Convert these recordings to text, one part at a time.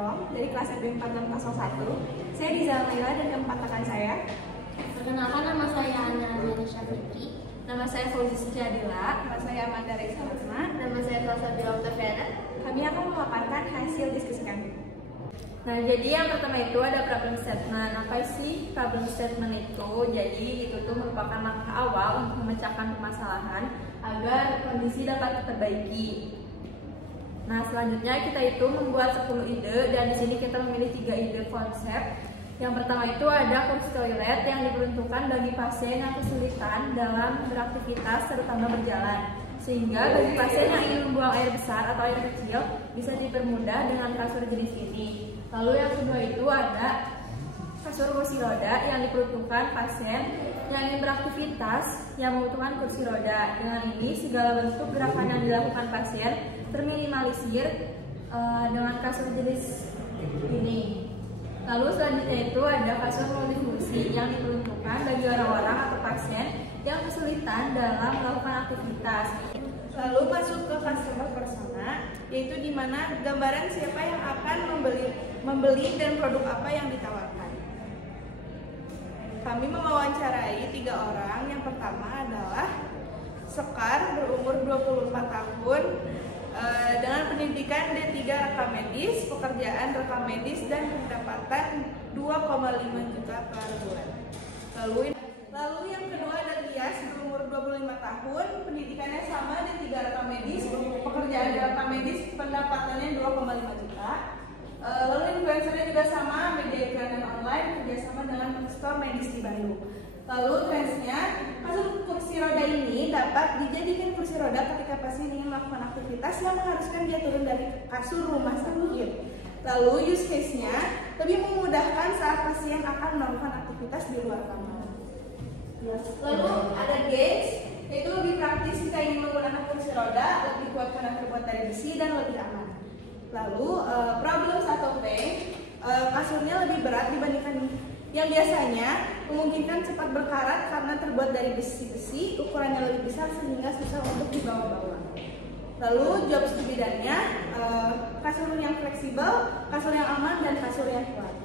Nongkrong dari kelas FB4601. Saya Diza Laila dan keempat rekan saya. Perkenalkan, nama saya Ana Alianisha Fitri. Nama saya Fauzi Sujadila. Nama saya Amanda Reza Ratna. Nama saya Salsabila Octaviana. Kami akan memaparkan hasil diskusi kami. Nah, jadi yang pertama itu ada problem statement. Apa sih problem statement itu? Jadi itu tuh merupakan langkah awal untuk memecahkan permasalahan agar kondisi dapat diperbaiki. Nah, selanjutnya kita itu membuat 10 ide dan di sini kita memilih 3 ide konsep. Yang pertama itu ada kursi toilet yang diperuntukkan bagi pasien yang kesulitan dalam beraktivitas terutama berjalan. Sehingga bagi pasien yang ingin membuang air besar atau air kecil bisa dipermudah dengan kasur jenis ini. Lalu yang kedua itu ada kasur kursi roda yang diperuntukkan pasien yang ingin beraktivitas yang membutuhkan kursi roda. Dengan ini segala bentuk gerakan yang dilakukan pasien terminimalisir dengan kasur jenis ini. Lalu selanjutnya itu ada kasur multifungsi yang diperuntukkan bagi orang-orang atau pasien yang kesulitan dalam melakukan aktivitas. Lalu masuk ke customer persona, yaitu di mana gambaran siapa yang akan membeli dan produk apa yang ditawarkan. Kami mewawancarai 3 orang. Yang pertama adalah Sekar, berumur 24 tahun, dengan pendidikan D3 rekam medis, pekerjaan rekam medis, dan pendapatan 2,5 juta per bulan. Lalu yang kedua ada Tias, berumur 25 tahun, pendidikannya sama D3 rekam medis, pekerjaan rekam medis, pendapatannya 2,5 juta. Lalu influencernya juga sama, media iklan dan online, kerjasama dengan store medis di Bandung. Lalu trendsnya, kasur kursi roda ini dapat dijadikan kursi roda ketika pasien ingin melakukan aktivitas yang mengharuskan dia turun dari kasur rumah sakit. Lalu use case-nya lebih memudahkan saat pasien akan melakukan aktivitas di luar kamar. Lalu ada gains, yaitu lebih praktis jika ingin menggunakan kursi roda, lebih kuat karena terbuat dari besi dan lebih aman. Lalu problems atau pain, kasurnya lebih berat dibandingkan yang biasanya, memungkinkan cepat berkarat karena terbuat dari besi-besi, ukurannya lebih besar sehingga susah untuk dibawa-bawa. Lalu jobs di bidangnya, kasur yang fleksibel, kasur yang aman, dan kasur yang kuat.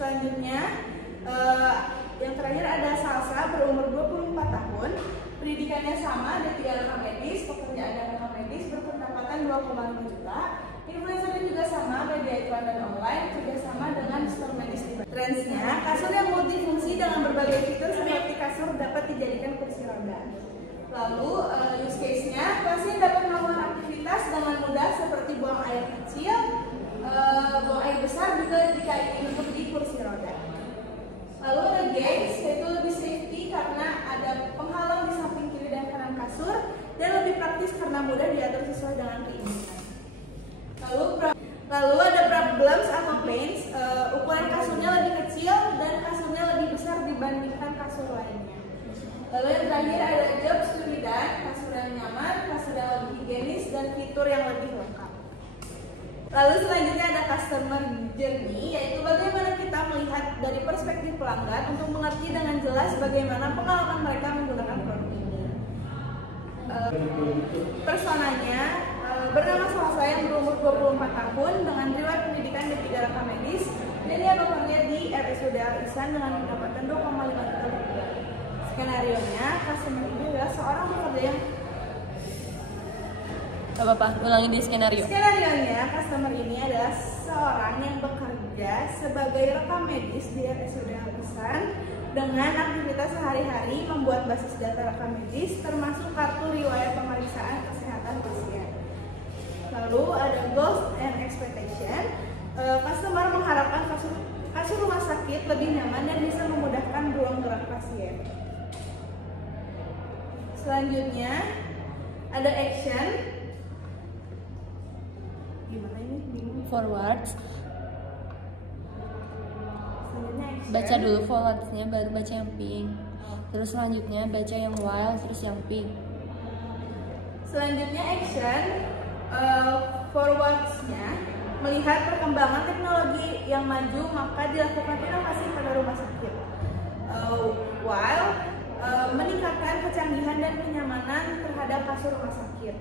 Selanjutnya, yang terakhir ada Salsa, berumur 24 tahun, pendidikannya sama, D3 rekam medis, pekerjaan rekam medis, berpendapatan 2,5 juta. Influencernya juga sama, media iklan dan online, kerjasama dengan store medis di Bandung. Trendsnya, kasur yang multifungsi dengan berbagai fitur seperti kasur dapat dijadikan kursi roda. Lalu use case-nya, pasien dapat melakukan aktivitas dengan mudah seperti buang air kecil, buang air besar juga jika ingin duduk di kursi roda. Lalu ada gains, yaitu lebih safety karena ada penghalang di samping kiri dan kanan kasur, dan lebih praktis karena mudah diatur sesuai dengan keinginan. Lalu ada problems atau pains, ukuran kasurnya lebih kecil dan kasurnya lebih besar dibandingkan kasur lainnya. Lalu yang terakhir ada jobs di bidang, kasur yang nyaman, kasur yang lebih higienis, dan fitur yang lebih lengkap. Lalu selanjutnya ada customer journey, yaitu bagaimana kita melihat dari perspektif pelanggan untuk mengerti dengan jelas bagaimana pengalaman mereka menggunakan produk ini. Personanya bernama Salsa yang berumur 24 tahun dengan riwayat pendidikan D3 rekam medis, dan dia bekerja di RSUD Al-Ihsan dengan pendapatan 2,5 juta per bulan. Skenario-nya, customer ini adalah seorang pekerja yang Ulangi di skenario. Skenario-nya, customer ini adalah seorang yang bekerja sebagai rekam medis di RSUD Al-Ihsan dengan aktivitas sehari-hari membuat basis data rekam medis termasuk kartu riwayat pemeriksaan kesehatan pasien. Lalu ada goals and expectation. Customer mengharapkan kasur rumah sakit lebih nyaman dan bisa memudahkan ruang gerak pasien. Selanjutnya ada action. Gimana ini? Bingung. Forwards. Selanjutnya action. Baca dulu forwardsnya, baru baca yang pink. Terus selanjutnya baca yang while, terus yang pink. Selanjutnya action. Forwards-nya melihat perkembangan teknologi yang maju maka dilakukan inovasi pada rumah sakit. While meningkatkan kecanggihan dan kenyamanan terhadap kasur rumah sakit.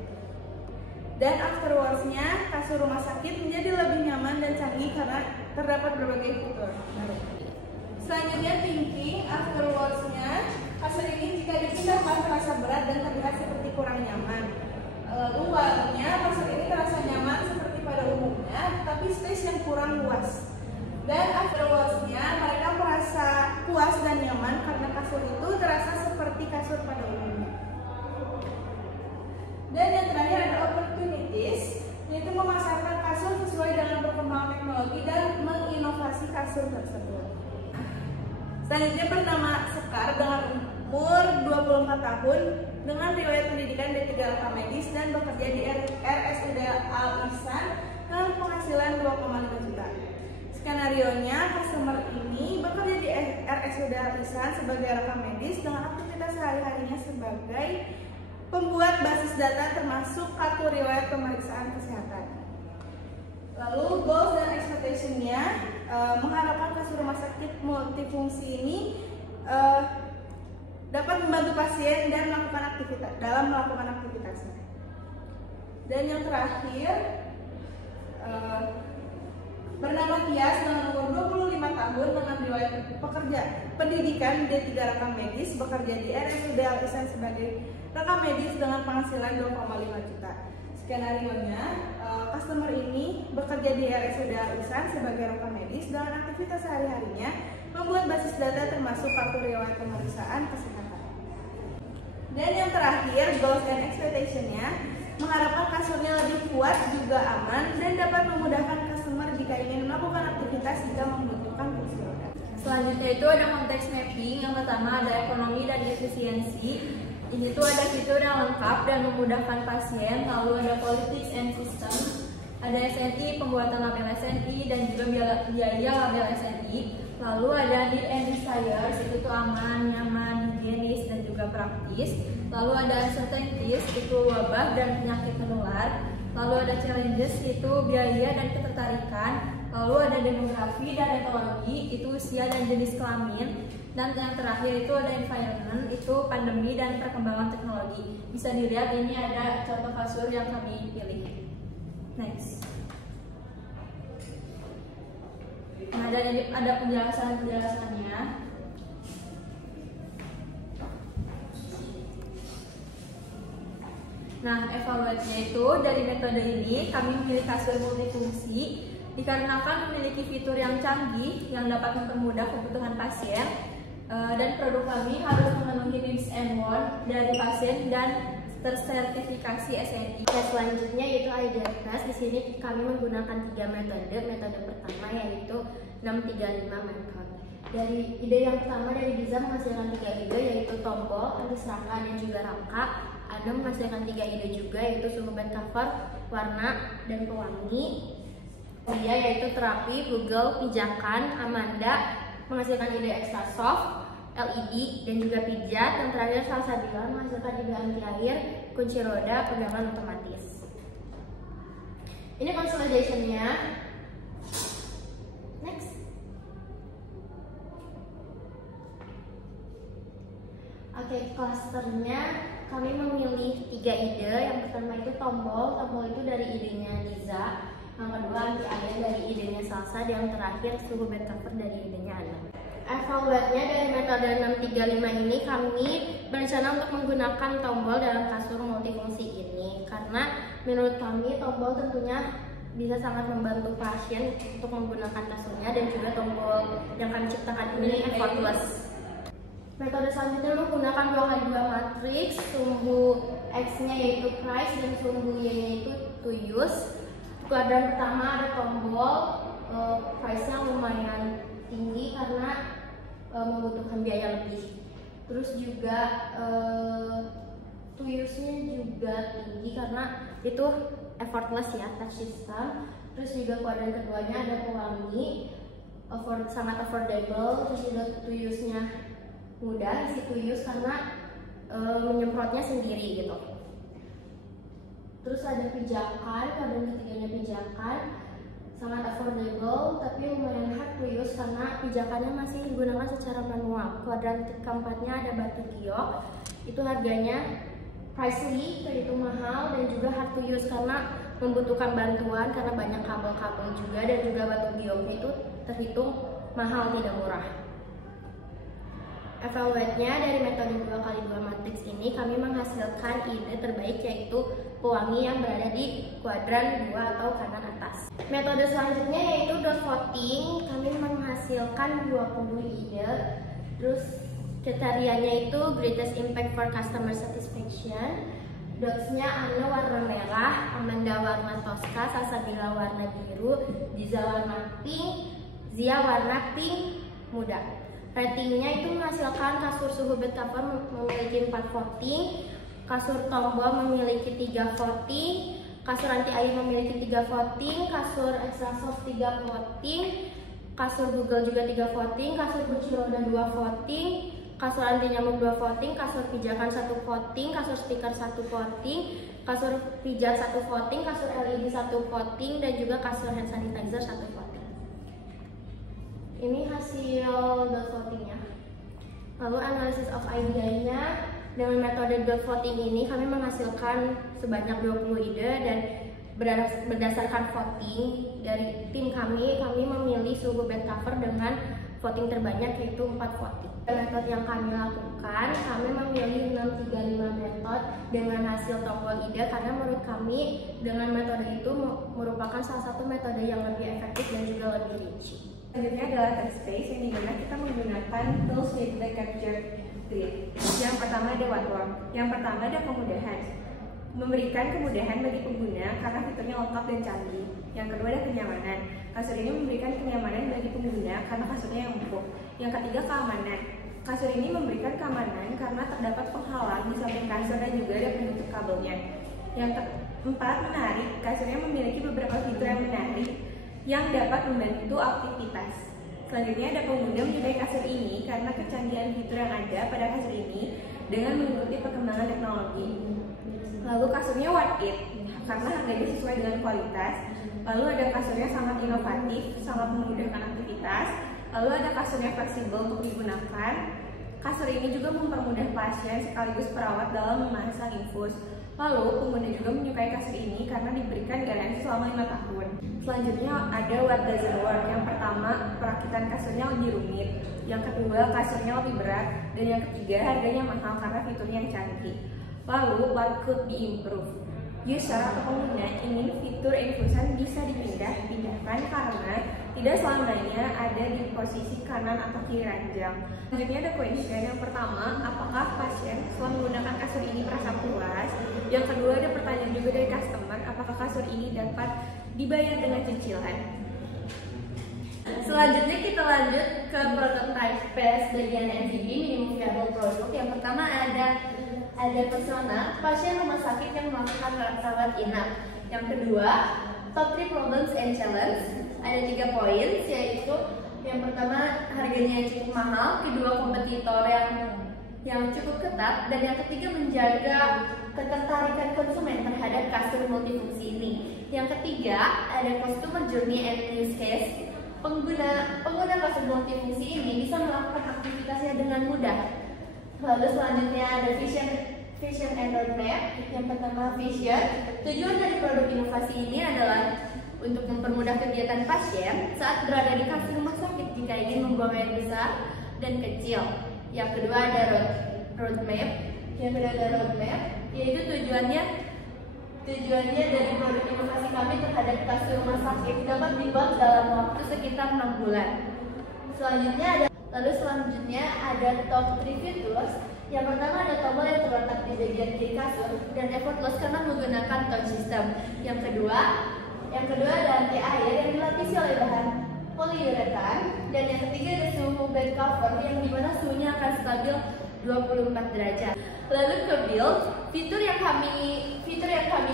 Dan afterwards-nya, kasur rumah sakit menjadi lebih nyaman dan canggih karena terdapat berbagai fitur baru. Selanjutnya thinking, afterwards-nya, kasur ini jika dipindahkan terasa berat dan terlihat seperti kurang nyaman. Lalu while-nya, kasur ini terasa nyaman seperti pada umumnya, tapi space yang kurang luas. Dan afterwards-nya, mereka merasa puas dan nyaman karena kasur itu terasa seperti kasur pada umumnya. Dan yang terakhir ada opportunities, yaitu memasarkan kasur sesuai dengan perkembangan teknologi dan menginovasi kasur tersebut. Selanjutnya bernama Sekar dengan umur 24 tahun dengan riwayat pendidikan D3 rekam medis dan bekerja di RSUD Al Ihsan dengan penghasilan 2,5 juta. Skenarionya, customer ini bekerja di RSUD Al Ihsan sebagai rekam medis dengan aktivitas sehari-harinya sebagai pembuat basis data termasuk kartu riwayat pemeriksaan kesehatan. Lalu goals dan expectation-nya mengharapkan kasur rumah sakit multifungsi ini dapat membantu pasien dan melakukan aktivitasnya. Dan yang terakhir bernama Tias dengan umur 25 tahun dengan riwayat pekerja pendidikan D3 rekam medis, bekerja di RSUD Al Ihsan sebagai rekam medis dengan penghasilan 2,5 juta. Skenarionya, customer ini bekerja di RSUD Al Ihsan sebagai rekam medis dengan aktivitas sehari-harinya membuat basis data termasuk kartu riwayat pemeriksaan kesehatan. Dan yang terakhir, goals and expectation-nya mengharapkan kasurnya lebih kuat juga aman dan dapat memudahkan customer jika ingin melakukan aktivitas jika membutuhkan kursi roda. Selanjutnya itu ada konteks mapping. Yang pertama ada ekonomi dan efisiensi. Ini tuh ada fitur yang lengkap dan memudahkan pasien. Lalu ada politics and system. Ada SNI, pembuatan label SNI dan juga biaya label SNI. Lalu ada need and desires, itu tuh aman, nyaman, higienis dan juga praktis. Lalu ada uncertainties, itu wabah dan penyakit menular. Lalu ada challenges, itu biaya dan ketertarikan. Lalu ada demografi dan ekologi, itu usia dan jenis kelamin. Dan yang terakhir itu ada environment, itu pandemi dan perkembangan teknologi. Bisa dilihat ini ada contoh kasur yang kami pilih. Next. Nah, dan ini ada penjelasannya. Nah, evaluasinya itu dari metode ini kami memilih kasur multifungsi dikarenakan memiliki fitur yang canggih yang dapat mempermudah kebutuhan pasien dan produk kami harus memenuhi needs and want dari pasien dan tersertifikasi SNI. Selanjutnya yaitu identitas. Di sini kami menggunakan 3 metode. Metode pertama yaitu 635 method. Dari ide yang pertama dari Giza menghasilkan 3 ide yaitu tombol, anti serangga dan juga rangka. Ana menghasilkan 3 ide juga yaitu suhu bed cover, warna dan pewangi. Dia yaitu terapi, Google, pijakan. Amanda menghasilkan ide extra soft, LED dan juga pijat. Yang terakhir Salsabila menghasilkan ide anti air, kunci roda, pegangan otomatis. Ini consolidation-nya. Next. Oke, clusternya kami memilih 3 ide. Yang pertama itu tombol itu dari idenya Liza. Yang kedua anti air dari idenya Salsa. Dan yang terakhir suhu bed cover dari idenya Ana. Evaluatnya dari metode 635 ini kami berencana untuk menggunakan tombol dalam kasur multifungsi ini karena menurut kami tombol tentunya bisa sangat membantu pasien untuk menggunakan kasurnya dan juga tombol yang kami ciptakan ini effortless. Metode selanjutnya menggunakan 2x2 matrix, sumbu X-nya yaitu price dan sumbu Y-nya itu to use. Kuadran pertama ada tombol, price-nya lumayan tinggi karena membutuhkan biaya lebih. Terus juga to use-nya juga tinggi karena itu effortless ya, touch system. Terus juga kuadran keduanya ada pewangi, sangat affordable. Terus juga to use-nya mudah, isi to use karena menyemprotnya sendiri gitu. Terus ada pijakan, kuadran ketiganya pijakan, sangat affordable tapi lumayan hard to use karena pijakannya masih digunakan secara manual. Kuadran keempatnya ada batu giok, itu harganya pricey, terhitung mahal, dan juga hard to use karena membutuhkan bantuan karena banyak kabel-kabel juga, dan juga batu gioknya itu terhitung mahal, tidak murah. Evaluate-nya dari metode 2x2 matriks ini kami menghasilkan ide terbaik, yaitu pewangi yang berada di kuadran 2 atau kanan atas. Metode selanjutnya yaitu dot voting. Kami menghasilkan 20 ide. Terus kriterianya itu greatest impact for customer satisfaction. Dots-nya Anna warna merah, Amanda warna Tosca, Salsabila warna biru, Diza warna pink, Zia warna pink muda. Ratingnya itu menghasilkan kasur suhu bed cover memiliki 4 voting, kasur tombol memiliki 3 voting, kasur anti air memiliki 3 voting, kasur extra soft 3 voting, kasur Google juga 3 voting, kasur kursi roda 2 voting, kasur anti nyamuk 2 voting, kasur pijakan 1 voting, kasur stiker 1 voting, kasur pijat 1 voting, kasur LED 1 voting, dan juga kasur hand sanitizer 1 voting. Ini hasil dot votingnya. Lalu analysis of idea-nya, dengan metode dot voting ini kami menghasilkan sebanyak 20 ide, dan berdasarkan voting dari tim kami memilih suhu bed cover dengan voting terbanyak, yaitu 4 voting. Metode yang kami lakukan, kami memilih 635 metode dengan hasil tombol ide karena menurut kami dengan metode itu merupakan salah satu metode yang lebih efektif dan juga lebih rinci. Selanjutnya adalah text space, yang dimana kita menggunakan tools with capture grid. Yang pertama ada Wattworm. Yang pertama ada kemudahan. Memberikan kemudahan bagi pengguna karena fiturnya lengkap dan canggih. Yang kedua ada kenyamanan. Kasur ini memberikan kenyamanan bagi pengguna karena kasurnya yang empuk. Yang ketiga keamanan. Kasur ini memberikan keamanan karena terdapat penghalang di samping kasur dan juga ada penutup kabelnya. Yang keempat menarik. Kasurnya memiliki beberapa fitur yang menarik yang dapat membantu aktivitas. Selanjutnya ada pengguna menyukai kasur ini karena kecanggihan fitur yang ada pada kasur ini dengan mengikuti perkembangan teknologi. Lalu kasurnya worth it karena harganya sesuai dengan kualitas. Lalu ada kasurnya sangat inovatif, sangat memudahkan aktivitas. Lalu ada kasurnya fleksibel untuk digunakan. Kasur ini juga mempermudah pasien sekaligus perawat dalam memasang infus. Lalu pengguna juga menyukai kasur ini karena diberikan garansi selama 5 tahun. Selanjutnya ada what doesn't work. Yang pertama, perakitan kasurnya lebih rumit. Yang kedua, kasurnya lebih berat. Dan yang ketiga, harganya mahal karena fiturnya yang canggih. Lalu what could be improved. User atau pengguna ingin fitur infusan bisa dipindahkan karena tidak selamanya ada di posisi kanan atau kiri ranjang. Selanjutnya ada question. Yang pertama, apakah pasien setelah menggunakan kasur ini merasa puas? Yang kedua ada pertanyaan juga dari customer, apakah kasur ini dapat dibayar dengan cicilan? Selanjutnya kita lanjut ke prototype phase bagian MVD, minimum viable product. Yang pertama ada persona, pasien rumah sakit yang melakukan rawat inap. Yang kedua, top 3 problems and challenge. Ada 3 poin, yaitu yang pertama harganya yang cukup mahal, kedua kompetitor yang cukup ketat, dan yang ketiga menjaga ketertarikan konsumen terhadap kasur multifungsi ini. Yang ketiga ada customer journey and use case. Pengguna kasur multifungsi ini bisa melakukan aktivitasnya dengan mudah. Lalu selanjutnya ada vision and roadmap. Yang pertama vision. Tujuan dari produk inovasi ini adalah untuk mempermudah kegiatan pasien saat berada di kasur rumah sakit jika ingin membuang air besar dan kecil. Yang kedua ada roadmap. Yaitu tujuannya dari produk inovasi kami terhadap kasur rumah sakit dapat dibuat dalam waktu sekitar 6 bulan. Selanjutnya ada top 3 features. Yang pertama ada tombol yang terletak di bagian kiri kasur dan effortless karena menggunakan touch system. Yang kedua ada anti air yang dilapisi oleh bahan poliuretan, dan yang ketiga ada suhu bed cover yang dimana suhunya akan stabil 24 derajat. Lalu ke build, fitur yang kami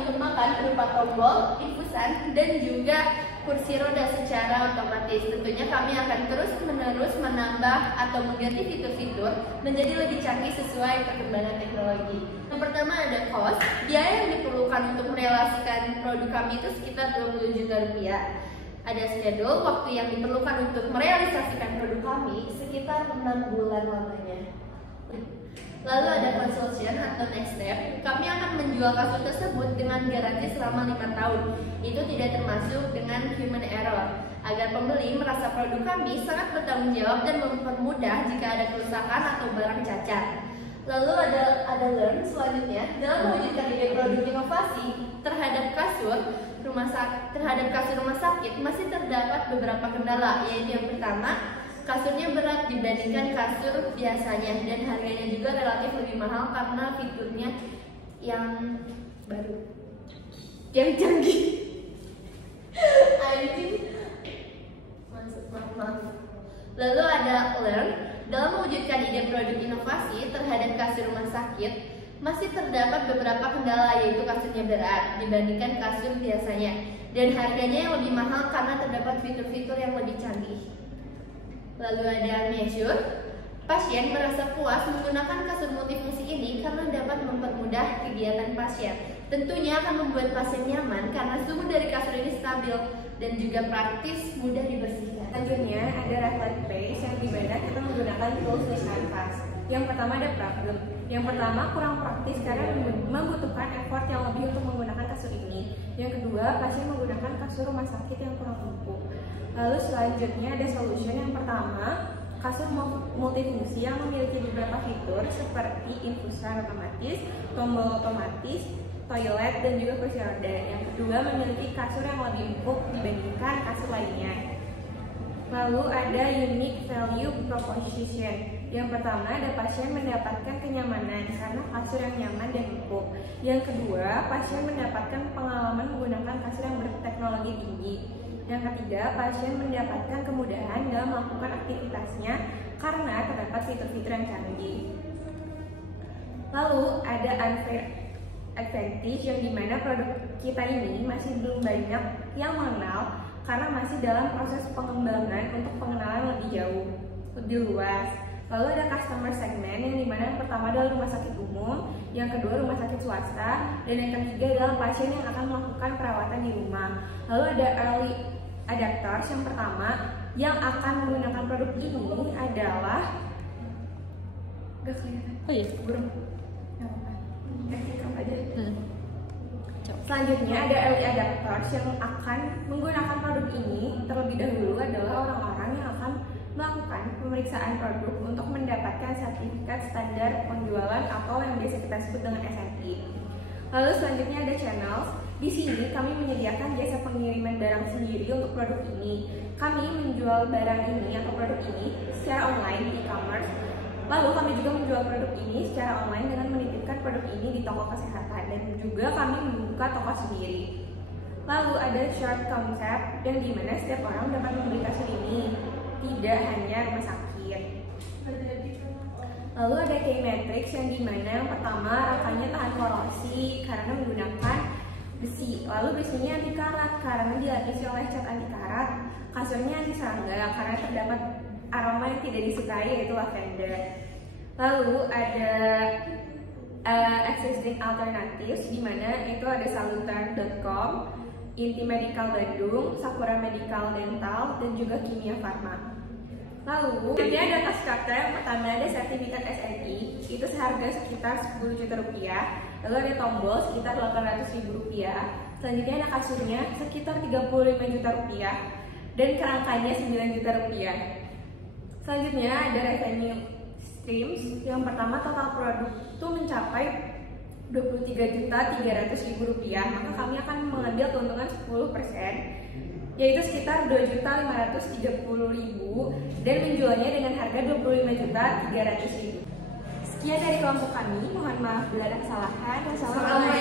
kembangkan berupa tombol, infusan, dan juga kursi roda secara otomatis. Tentunya kami akan terus-menerus menambah atau mengganti fitur-fitur menjadi lebih canggih sesuai perkembangan teknologi. Yang pertama ada cost, biaya yang diperlukan untuk merealisasikan produk kami itu sekitar 20 juta rupiah. Ada schedule, waktu yang diperlukan untuk merealisasikan produk kami sekitar 6 bulan lamanya. Lalu ada consultation atau next step. Kami akan menjual kasur tersebut dengan garansi selama 5 tahun. Itu tidak termasuk dengan human error, agar pembeli merasa produk kami sangat bertanggung jawab dan mempermudah jika ada kerusakan atau barang cacat. Lalu ada learn selanjutnya, dalam mewujudkan ide produk inovasi terhadap kasur rumah sakit masih terdapat beberapa kendala, yaitu yang pertama, kasurnya berat dibandingkan kasur biasanya dan harganya juga relatif lebih mahal karena fiturnya yang baru, yang canggih. Anjing. Maaf. Lalu ada learn, dalam mewujudkan ide produk inovasi terhadap kasur rumah sakit masih terdapat beberapa kendala, yaitu kasurnya berat dibandingkan kasur biasanya dan harganya yang lebih mahal karena terdapat fitur-fitur yang lebih canggih. Lalu ada measure, pasien merasa puas menggunakan kasur multifungsi ini karena dapat mempermudah kegiatan pasien. Tentunya akan membuat pasien nyaman karena suhu dari kasur ini stabil dan juga praktis, mudah dibersihkan. Selanjutnya ada reflect base yang dimana kita menggunakan tools di kanvas. Yang pertama ada problem. Yang pertama kurang praktis karena membutuhkan effort yang lebih untuk menggunakan kasur ini. Yang kedua, pasien menggunakan kasur rumah sakit yang kurang empuk. Lalu selanjutnya ada solution. Yang pertama, kasur multifungsi yang memiliki beberapa fitur seperti infusan otomatis, tombol otomatis, toilet, dan juga kursi roda. Yang kedua, memiliki kasur yang lebih empuk dibandingkan kasur lainnya. Lalu ada unique value proposition. Yang pertama, ada pasien mendapatkan kenyamanan karena kasur yang nyaman dan empuk. Yang kedua, pasien mendapatkan pengalaman menggunakan kasur yang berteknologi tinggi. Yang ketiga, pasien mendapatkan kemudahan dalam melakukan aktivitasnya karena terdapat fitur-fitur yang canggih. Lalu ada unfair advantage, yang dimana produk kita ini masih belum banyak yang mengenal karena masih dalam proses pengembangan untuk pengenalan lebih jauh, lebih luas. Lalu ada customer segment, yang dimana yang pertama adalah rumah sakit umum, yang kedua rumah sakit swasta, dan yang ketiga adalah pasien yang akan melakukan perawatan di rumah. Lalu ada early adapters, yang pertama yang akan menggunakan produk ini adalah gak kelihatan. Oh iya, burung. Aja. Selanjutnya ada early adapters yang akan menggunakan produk ini terlebih dahulu adalah orang-orang yang akan melakukan pemeriksaan produk untuk mendapatkan sertifikat standar penjualan atau yang biasa kita sebut dengan SNI. Lalu selanjutnya ada channels. Di sini kami menyediakan jasa pengiriman barang sendiri untuk produk ini. Kami menjual barang ini atau produk ini secara online di e-commerce. Lalu kami juga menjual produk ini secara online dengan menitipkan produk ini di toko kesehatan, dan juga kami membuka toko sendiri. Lalu ada short concept, yang dimana setiap orang dapat membeli kasur ini, tidak hanya rumah sakit. Lalu ada key matrix, yang dimana yang pertama rangkanya tahan korosi karena menggunakan besi. Lalu besinya anti karat karena dilapisi oleh cat anti karat. Kasurnya anti serangga karena terdapat aroma yang tidak disukai, yaitu lavender. Lalu ada existing alternatives, di mana itu ada salutar.com, Inti Medical Bandung, Sakura Medical Dental, dan juga Kimia Farma. Lalu ini ada tas starter. Yang pertama ada sertifikat SNI, itu seharga sekitar 10 juta rupiah. Lalu ada tombol sekitar 800.000 rupiah. Selanjutnya ada kasurnya sekitar 35 juta rupiah dan kerangkanya 9 juta rupiah. Selanjutnya ada revenue streams. Yang pertama, total produk itu mencapai 23.300.000 rupiah, maka kami akan mengambil keuntungan 10%, yaitu sekitar 2.530.000, dan menjualnya dengan harga 25.300.000. Sekian dari kelompok kami, mohon maaf bila ada kesalahan. Wassalamualaikum.